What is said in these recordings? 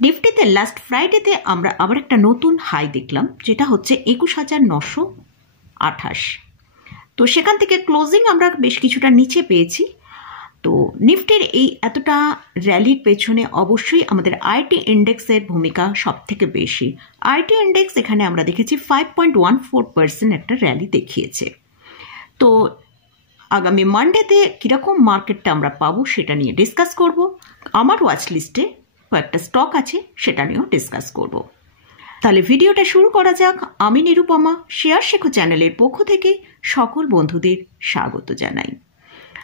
নিফটিতে last ফ্রাইডেতে আমরা আবার একটা নতুন হাই দেখলাম, যেটা হচ্ছে 21,928। তো সেখান থেকে ক্লোজিং আমরা বেশ কিছুটা নিচে পেয়েছি। তো নিফটির এই এতটা র্যালির পেছনে অবশ্যই আমাদের আইটি ইন্ডেক্সের ভূমিকা সব থেকে বেশি। আইটি ইন্ডেক্স এখানে আমরা দেখেছি 5.14% একটা র্যালি দেখিয়েছে। তো আগামী মানডেতে কীরকম মার্কেটটা আমরা পাবো সেটা নিয়ে ডিসকাস করব। আমার ওয়াচ লিস্টে কয়েকটা স্টক আছে, সেটা নিয়েও ডিসকাস করব। তাহলে ভিডিওটা শুরু করা যাক। আমি নিরুপমা, শেয়ার শেখো চ্যানেলের পক্ষ থেকে সকল বন্ধুদের স্বাগত জানাই।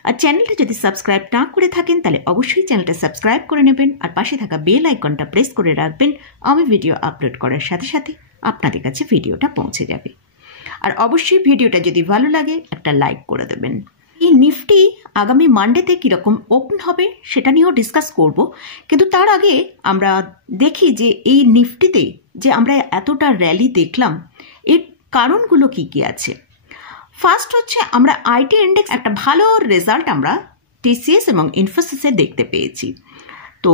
আর চ্যানেলটা যদি সাবস্ক্রাইব না করে থাকেন তাহলে অবশ্যই চ্যানেলটা সাবস্ক্রাইব করে নেবেন, আর পাশে থাকা বেল আইকনটা প্রেস করে রাখবেন। আমি ভিডিও আপলোড করার সাথে সাথে আপনাদের কাছে ভিডিওটা পৌঁছে যাবে। আর অবশ্যই ভিডিওটা যদি ভালো লাগে একটা লাইক করে দেবেন। এই নিফটি আগামী মানডেতে কীরকম ওপেন হবে সেটা নিয়েও ডিসকাস করব, কিন্তু তার আগে আমরা দেখি যে এই নিফটিতে যে আমরা এতটা র্যালি দেখলাম এর কারণগুলো কি কি আছে। ফার্স্ট হচ্ছে আমরা আইটি ইন্ডেক্স একটা ভালো রেজাল্ট আমরা টিসিএস এবং ইনফোসিসে দেখতে পেয়েছি। তো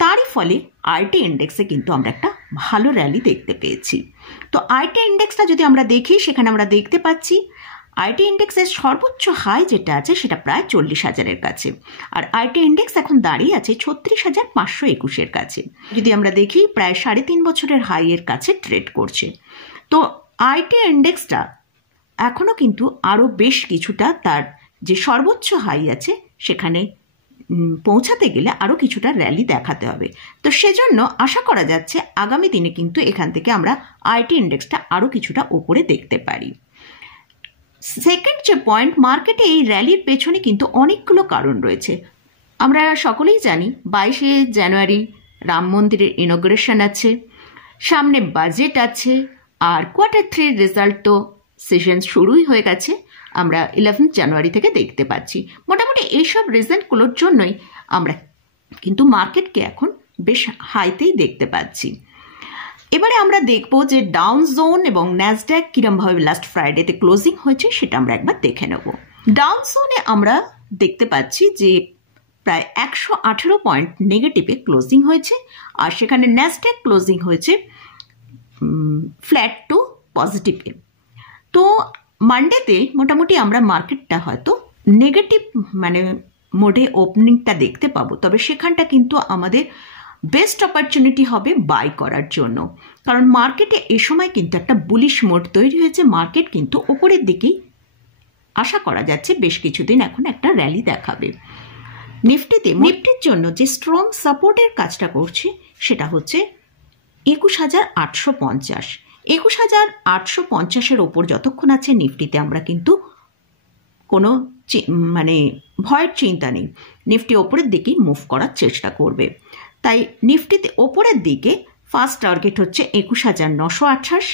তারই ফলে আইটি ইন্ডেক্সে কিন্তু আমরা একটা ভালো র্যালি দেখতে পেয়েছি। তো আইটি ইন্ডেক্সটা যদি আমরা দেখি, সেখানে আমরা দেখতে পাচ্ছি আইটি ইন্ডেক্সের সর্বোচ্চ হাই যেটা আছে সেটা প্রায় 40,000-এর কাছে, আর আইটি ইন্ডেক্স এখন দাঁড়িয়ে আছে 36,521-এর কাছে। যদি আমরা দেখি প্রায় 3.5 বছরের হাইয়ের কাছে ট্রেড করছে। তো আইটি ইন্ডেক্সটা এখনও কিন্তু আরও বেশ কিছুটা তার যে সর্বোচ্চ হাই আছে সেখানে পৌঁছাতে গেলে আরও কিছুটা র্যালি দেখাতে হবে। তো সেজন্য আশা করা যাচ্ছে আগামী দিনে কিন্তু এখান থেকে আমরা আইটি ইন্ডেক্সটা আরও কিছুটা ওপরে দেখতে পারি। সেকেন্ড যে পয়েন্ট, মার্কেটে এই র্যালির পেছনে কিন্তু অনেকগুলো কারণ রয়েছে। আমরা সকলেই জানি 22শে জানুয়ারি রাম মন্দিরের ইনগ্রেশন আছে, সামনে বাজেট আছে, আর Q3 রেজাল্ট তো সেশন শুরুই হয়ে গেছে, আমরা 11 জানুয়ারি থেকে দেখতে পাচ্ছি। মোটামুটি এইসব রিজনগুলোর জন্যই আমরা কিন্তু মার্কেটকে এখন বেশ হাইতেই দেখতে পাচ্ছি। এবারে আমরা দেখব যে ডাউন জোন এবং ন্যাসড্যাক কিরমভাবে লাস্ট ফ্রাইডেতে ক্লোজিং হয়েছে সেটা আমরা একবার দেখে নেব। ডাউন জোনে আমরা দেখতে পাচ্ছি যে প্রায় 118 পয়েন্ট নেগেটিভে ক্লোজিং হয়েছে, আর সেখানে ন্যাসড্যাক ক্লোজিং হয়েছে ফ্ল্যাট টু পজিটিভে। তো মানডেতে মোটামুটি আমরা মার্কেটটা হয়তো নেগেটিভ মোডে ওপেনিংটা দেখতে পাবো, তবে সেখানটা কিন্তু আমাদের বেস্ট অপরচুনিটি হবে বাই করার জন্য, কারণ মার্কেটে এই সময় কিন্তু একটা বুলিশ মোড তৈরি হয়েছে। মার্কেট কিন্তু ওপরের দিকেই আশা করা যাচ্ছে বেশ কিছুদিন এখন একটা র্যালি দেখাবে। নিফটির জন্য যে স্ট্রং সাপোর্টের কাজটা করছে সেটা হচ্ছে 21,850। 21,850-এর ওপর যতক্ষণ আছে নিফটিতে আমরা কিন্তু কোনো ভয়ের চিন্তা নেই, নিফটি ওপরের দিকেই মুভ করার চেষ্টা করবে। তাই নিফটিতে ওপরের দিকে ফার্স্ট টার্গেট হচ্ছে 21,928।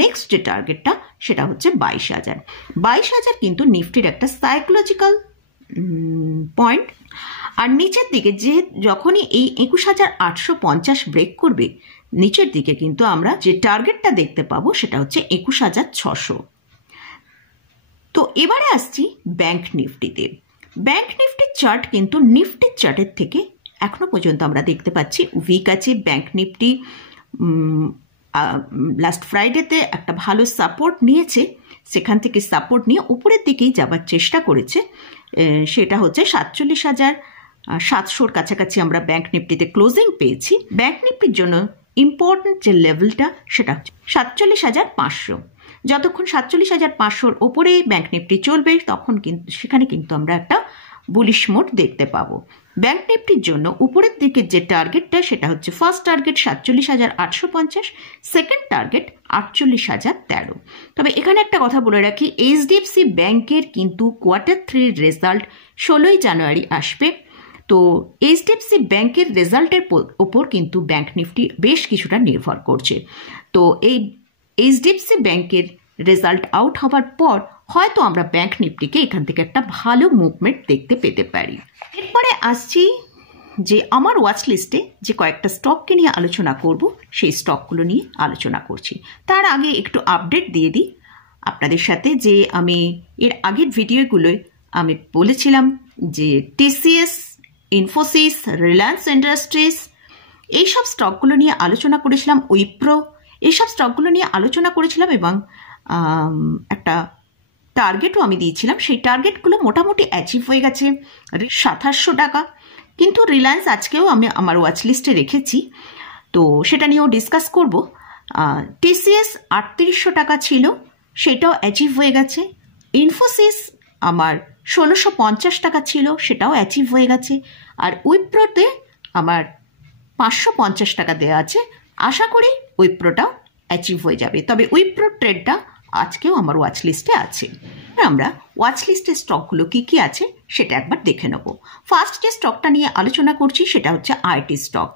নেক্সট যে টার্গেটটা সেটা হচ্ছে 22,000। 22,000 কিন্তু নিফটির একটা সাইকোলজিক্যাল পয়েন্ট। আর নিচের দিকে যখনই এই 21,850 ব্রেক করবে, নিচের দিকে কিন্তু আমরা যে টার্গেটটা দেখতে পাবো সেটা হচ্ছে 21,600। তো এবারে আসছি ব্যাংক নিফটিতে। ব্যাংক নিফটির চার্ট কিন্তু নিফটির চার্টের থেকে এখনো পর্যন্ত আমরা দেখতে পাচ্ছি উইক আছে। ব্যাংক নিফটি লাস্ট ফ্রাইডেতে একটা ভালো সাপোর্ট নিয়েছে, সেখান থেকে সাপোর্ট নিয়ে উপরের দিকেই যাবার চেষ্টা করেছে। সেটা হচ্ছে 47,700-র কাছাকাছি আমরা ব্যাংক নিফটিতে ক্লোজিং পেয়েছি। ব্যাংক নিফটির জন্য ইম্পর্টেন্ট যে লেভেলটা সেটা হচ্ছে 47,500। যতক্ষণ 47,500-র ওপরে ব্যাংক নিফটি চলবে তখন কিন্তু সেখানে কিন্তু আমরা একটা বুলিশ মোড দেখতে পাবো। ব্যাংক নিফটির জন্য উপরের দিকে যে টার্গেটটা সেটা হচ্ছে ফার্স্ট টার্গেট 47,850, সেকেন্ড টার্গেট 48,013। তবে এখানে একটা কথা বলে রাখি, এইচডিএফসি ব্যাংকের কিন্তু Q3 রেজাল্ট 16ই জানুয়ারি আসবে। তো এইচডিএফসি ব্যাংকের রেজাল্টের ওপর কিন্তু ব্যাংক নিফটি বেশ কিছুটা নির্ভর করছে। তো এই এইচডিএফসি ব্যাংকের রেজাল্ট আউট হওয়ার পর হয়তো আমরা ব্যাংক নিফটিকে এখান থেকে একটা ভালো মুভমেন্ট দেখতে পেতে পারি। এরপরে আসছি যে আমার ওয়াচ লিস্টে যে কয়েকটা স্টককে নিয়ে আলোচনা করব, সেই স্টকগুলো নিয়ে আলোচনা করছি। তার আগে একটু আপডেট দিয়ে দিই আপনাদের সাথে যে আমি এর আগের ভিডিওগুলোয় আমি বলেছিলাম যে টিসিএস, ইনফোসিস, রিলায়েন্স ইন্ডাস্ট্রিজ এইসব স্টকগুলো নিয়ে আলোচনা করেছিলাম, উইপ্রো, এইসব স্টকগুলো নিয়ে আলোচনা করেছিলাম এবং একটা টার্গেটও আমি দিয়েছিলাম। সেই টার্গেটগুলো মোটামুটি অ্যাচিভ হয়ে গেছে 2700 টাকা। কিন্তু রিলায়েন্স আজকেও আমি আমার ওয়াচ লিস্টে রেখেছি, তো সেটা নিয়েও ডিসকাস করব। টিসিএস 3800 টাকা ছিল, সেটাও অ্যাচিভ হয়ে গেছে। ইনফোসিস আমার 1650 টাকা ছিল, সেটাও অ্যাচিভ হয়ে গেছে। আর উইপ্রোতে আমার 550 টাকা দেওয়া আছে, আশা করি উইপ্রোটাও অ্যাচিভ হয়ে যাবে। তবে উইপ্রো ট্রেডটা আজকেও আমার ওয়াচ লিস্টে আছে। আমরা ওয়াচ লিস্টের স্টকগুলো কী কী আছে সেটা একবার দেখে নেব। ফার্স্ট যে স্টকটা নিয়ে আলোচনা করছি সেটা হচ্ছে আইটি স্টক।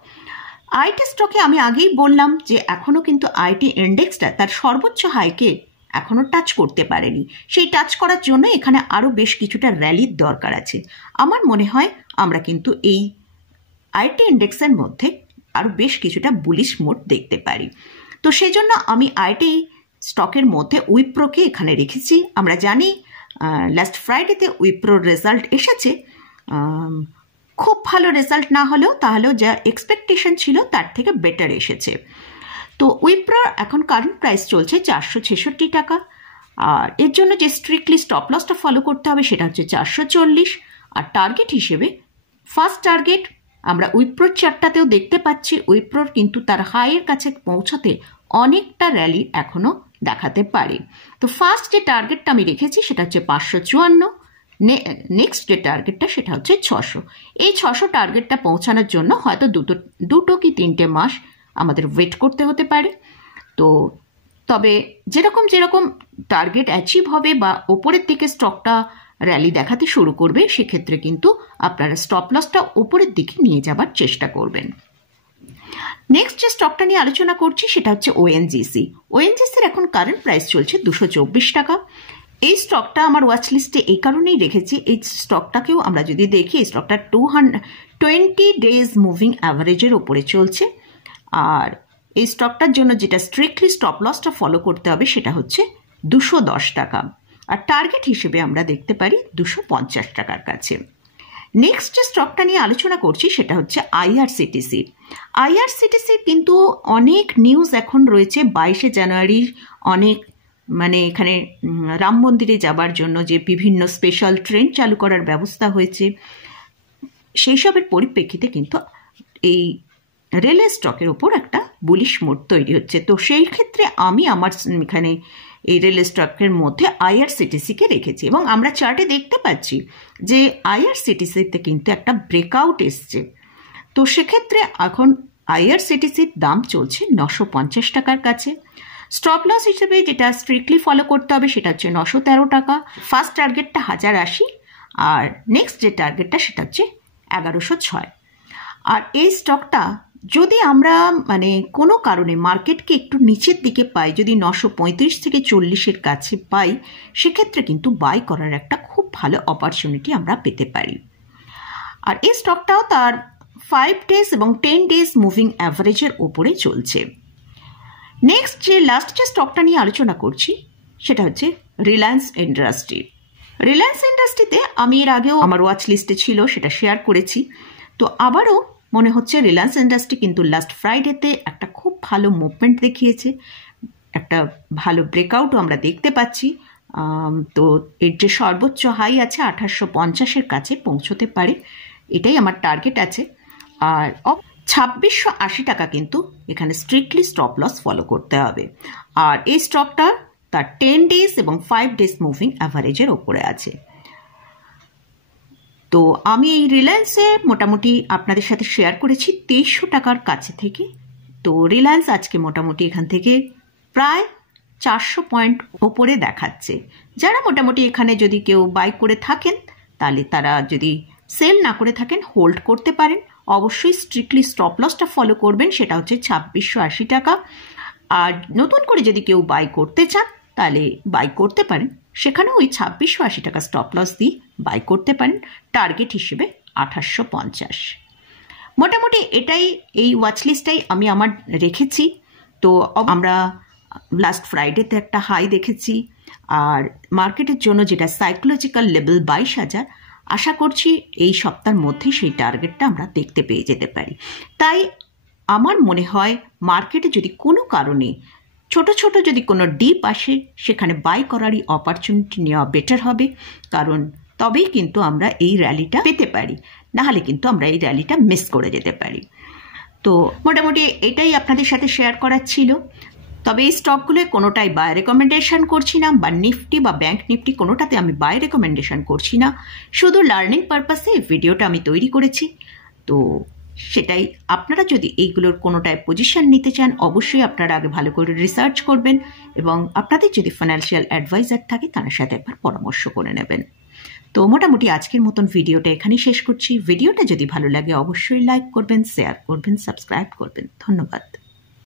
আইটি স্টকে আমি আগেই বললাম যে এখনও কিন্তু আইটি ইন্ডেক্সটা তার সর্বোচ্চ হাইকে এখনও টাচ করতে পারেনি। সেই টাচ করার জন্য এখানে আরও বেশ কিছুটা র্যালির দরকার আছে। আমার মনে হয় আমরা কিন্তু এই আইটি ইন্ডেক্সের মধ্যে আরও বেশ কিছুটা বুলিশ মোড দেখতে পারি। তো সেই জন্য আমি আইটি স্টকের মধ্যে উইপ্রোকে এখানে রেখেছি। আমরা জানি লাস্ট ফ্রাইডেতে উইপ্রোর রেজাল্ট এসেছে, খুব ভালো রেজাল্ট না হলেও তাহলেও যা এক্সপেকটেশন ছিল তার থেকে বেটার এসেছে। তো উইপ্রোর এখন কারেন্ট প্রাইস চলছে 466 টাকা। আর এর জন্য যে স্ট্রিক্টলি স্টপ লসটা ফলো করতে হবে সেটা হচ্ছে 440। আর টার্গেট হিসেবে ফার্স্ট টার্গেট আমরা উইপ্রোর চার্টটাতেও দেখতে পাচ্ছি, উইপ্রোর কিন্তু তার হাইয়ের কাছে পৌঁছাতে অনেকটা র্যালি এখনও দেখাতে পারে। তো ফার্স্ট যে টার্গেটটা আমি রেখেছি সেটা হচ্ছে 554। নেক্সট যে টার্গেটটা সেটা হচ্ছে 600। এই 600 টার্গেটটা পৌঁছানোর জন্য হয়তো দুটো কি 3টে মাস আমাদের ওয়েট করতে হতে পারে। তো তবে যেরকম টার্গেট অ্যাচিভ হবে বা ওপরের দিকে স্টকটা র্যালি দেখাতে শুরু করবে, সেক্ষেত্রে কিন্তু আপনারা স্টপ লসটা ওপরের দিকে নিয়ে যাবার চেষ্টা করবেন। নেক্সট যে স্টকটা নিয়ে আলোচনা করছি সেটা হচ্ছে ওএনজিসি। ওএনজিসির এখন কারেন্ট প্রাইস চলছে 224 টাকা। এই স্টকটা আমার ওয়াচ লিস্টে এই কারণেই রেখেছি, এই স্টকটাকেও আমরা যদি দেখি এই স্টকটা 20 ডেজ মুভিং অ্যাভারেজের ওপরে চলছে। আর এই স্টকটার জন্য যেটা স্ট্রিক্টলি স্টপ লসটা ফলো করতে হবে সেটা হচ্ছে 210 টাকা। আর টার্গেট হিসেবে আমরা দেখতে পারি 250 টাকার কাছে। নেক্সট যে স্টকটা নিয়ে আলোচনা করছি সেটা হচ্ছে আইআরসিটিসি। আইআরসিটিসি কিন্তু অনেক নিউজ এখন রয়েছে। 22শে জানুয়ারি অনেক এখানে রাম মন্দিরে যাবার জন্য যে বিভিন্ন স্পেশাল ট্রেন চালু করার ব্যবস্থা হয়েছে, সেই সবের পরিপ্রেক্ষিতে কিন্তু এই রেলের স্টকের ওপর একটা বুলিশ মোড তৈরি হচ্ছে। তো সেই ক্ষেত্রে আমি আমার এখানে এই রেল স্টকের মধ্যে আইআরসিটিসিকে রেখেছি এবং আমরা চার্টে দেখতে পাচ্ছি যে আইআরসিটিসিতে কিন্তু একটা ব্রেকআউট এসছে। তো সেক্ষেত্রে এখন আইআরসিটিসির দাম চলছে 950 টাকার কাছে। স্টপ লস হিসেবে যেটা স্ট্রিক্টলি ফলো করতে হবে সেটা হচ্ছে 913 টাকা। ফার্স্ট টার্গেটটা 1080 আর নেক্সট যে টার্গেটটা সেটা হচ্ছে 1106। আর এই স্টকটা যদি আমরা কোনো কারণে মার্কেটকে একটু নিচের দিকে পাই, যদি 935 থেকে 40-এর কাছে পাই, সেক্ষেত্রে কিন্তু বাই করার একটা খুব ভালো অপরচুনিটি আমরা পেতে পারি। আর এই স্টকটাও তার 5 ডেজ এবং 10 ডেজ মুভিং অ্যাভারেজের ওপরে চলছে। নেক্সট যে লাস্ট যে স্টকটা নিয়ে আলোচনা করছি সেটা হচ্ছে রিলায়েন্স ইন্ডাস্ট্রি। রিলায়েন্স ইন্ডাস্ট্রিতে আমি এর আগেও আমার ওয়াচ লিস্টে ছিল, সেটা শেয়ার করেছি। তো আবারও মনে হচ্ছে রিলায়েন্স ইন্ডাস্ট্রি কিন্তু লাস্ট ফ্রাইডেতে একটা খুব ভালো মুভমেন্ট দেখিয়েছে, একটা ভালো ব্রেকআউটও আমরা দেখতে পাচ্ছি। তো এর যে সর্বোচ্চ হাই আছে 1850-এর কাছে পৌঁছতে পারে, এটাই আমার টার্গেট আছে। আর 2680 টাকা কিন্তু এখানে স্ট্রিক্টলি স্টপ লস ফলো করতে হবে। আর এই স্টকটা তার 10 ডেজ এবং 5 ডেজ মুভিং অ্যাভারেজের ওপরে আছে। তো আমি এই রিলায়েন্সে মোটামুটি আপনাদের সাথে শেয়ার করেছি 2300 টাকার কাছে থেকে। তো রিলায়েন্স আজকে মোটামুটি এখান থেকে প্রায় 400 পয়েন্ট ওপরে দেখাচ্ছে। যারা মোটামুটি এখানে যদি কেউ বাই করে থাকেন, তাহলে তারা যদি সেল না করে থাকেন হোল্ড করতে পারেন। অবশ্যই স্ট্রিক্টলি স্টপ লসটা ফলো করবেন, সেটা হচ্ছে 2680 টাকা। আর নতুন করে যদি কেউ বাই করতে চান তাহলে বাই করতে পারেন, সেখানেও ওই 2680 টাকা স্টপ লস দিয়ে বাই করতে পারেন। টার্গেট হিসেবে 2850। মোটামুটি এটাই, এই ওয়াচ লিস্টটাই আমি আমার রেখেছি। তো আমরা লাস্ট ফ্রাইডেতে একটা হাই দেখেছি, আর মার্কেটের জন্য যেটা সাইকোলজিক্যাল লেভেল 22,000, আশা করছি এই সপ্তাহের মধ্যেই সেই টার্গেটটা আমরা দেখতে পেয়ে যেতে পারি। তাই আমার মনে হয় মার্কেটে যদি কোনো কারণে ছোট ছোট যদি কোনো ডিপ আসে সেখানে বাই করারই অপরচুনিটি নেওয়া বেটার হবে, কারণ তবেই কিন্তু আমরা এই র্যালিটা পেতে পারি, নাহলে কিন্তু আমরা এই র্যালিটা মিস করে যেতে পারি। তো মোটামুটি এটাই আপনাদের সাথে শেয়ার করার ছিল। তবে এই স্টকগুলো কোনোটাই বাই রেকমেন্ডেশন করছি না, বা নিফটি বা ব্যাংক নিফটি কোনোটাতে আমি বাই রেকমেন্ডেশন করছি না, শুধু লার্নিং পারপাসে এই ভিডিওটা আমি তৈরি করেছি। তো সেটাই, আপনারা যদি এইগুলোর কোনোটায় পজিশন নিতে চান অবশ্যই আপনারা আগে ভালো করে রিসার্চ করবেন, এবং আপনাদের যদি ফাইন্যান্সিয়াল অ্যাডভাইজার থাকে তার সাথে একবার পরামর্শ করে নেবেন। তো মোটামুটি আজকের মতন ভিডিওটা এখানেই শেষ করছি। ভিডিওটা যদি ভালো লাগে অবশ্যই লাইক করবেন, শেয়ার করবেন, সাবস্ক্রাইব করবেন। ধন্যবাদ।